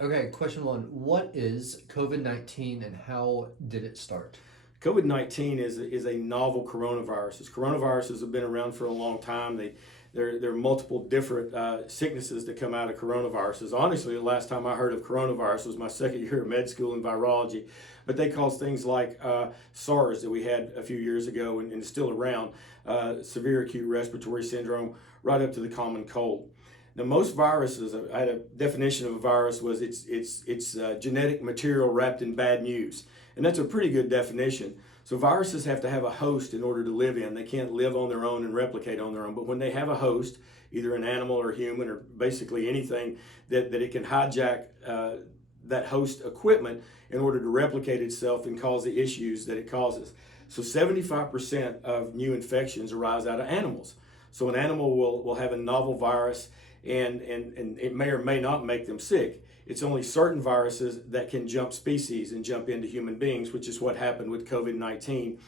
Okay, question one. What is COVID-19 and how did it start? COVID-19 is a novel coronavirus. Coronaviruses have been around for a long time. There are multiple different sicknesses that come out of coronaviruses. Honestly, the last time I heard of coronavirus was my second year of med school in virology. But they cause things like SARS that we had a few years ago and is still around, severe acute respiratory syndrome, right up to the common cold. Now, most viruses, I had a definition of a virus was it's genetic material wrapped in bad news. And that's a pretty good definition. So viruses have to have a host in order to live in. They can't live on their own and replicate on their own. But when they have a host, either an animal or human or basically anything that it can hijack that host equipment in order to replicate itself and cause the issues that it causes. So 75% of new infections arise out of animals. So an animal will have a novel virus and it may or may not make them sick. It's only certain viruses that can jump species and jump into human beings, which is what happened with COVID-19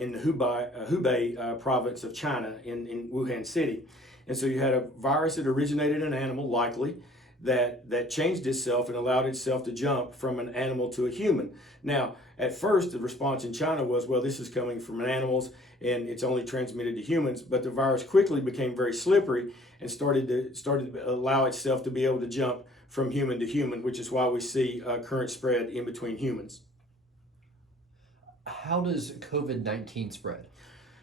in the Hubei province of China in Wuhan City. And so you had a virus that originated in an animal, likely, that changed itself and allowed itself to jump from an animal to a human. Now, at first, the response in China was, well, this is coming from animals and it's only transmitted to humans. But the virus quickly became very slippery and started to allow itself to be able to jump from human to human, which is why we see current spread in between humans. How does COVID-19 spread?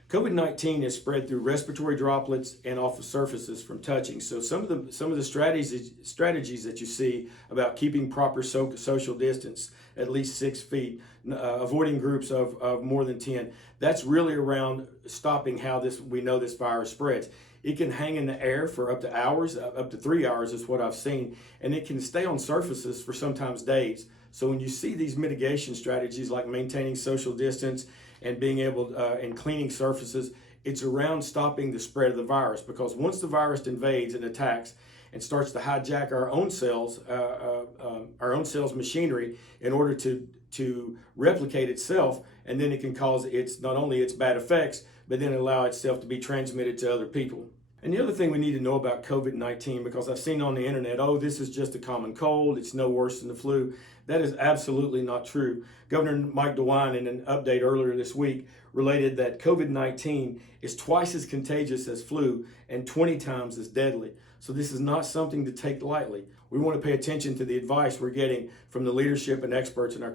COVID-19 is spread through respiratory droplets and off of surfaces from touching. So some of the strategies that you see about keeping proper social distance, at least 6 feet, avoiding groups of more than 10, that's really around stopping how we know this virus spreads. It can hang in the air for up to hours, up to 3 hours is what I've seen, and it can stay on surfaces for sometimes days. So when you see these mitigation strategies like maintaining social distance and being able and cleaning surfaces, it's around stopping the spread of the virus, because once the virus invades and attacks and starts to hijack our own cells machinery in order to replicate itself, and then it can cause not only its bad effects, but then allow itself to be transmitted to other people. And the other thing we need to know about COVID-19, because I've seen on the internet, oh, this is just a common cold, it's no worse than the flu. That is absolutely not true. Governor Mike DeWine, in an update earlier this week, related that COVID-19 is twice as contagious as flu and 20 times as deadly. So this is not something to take lightly. We want to pay attention to the advice we're getting from the leadership and experts in our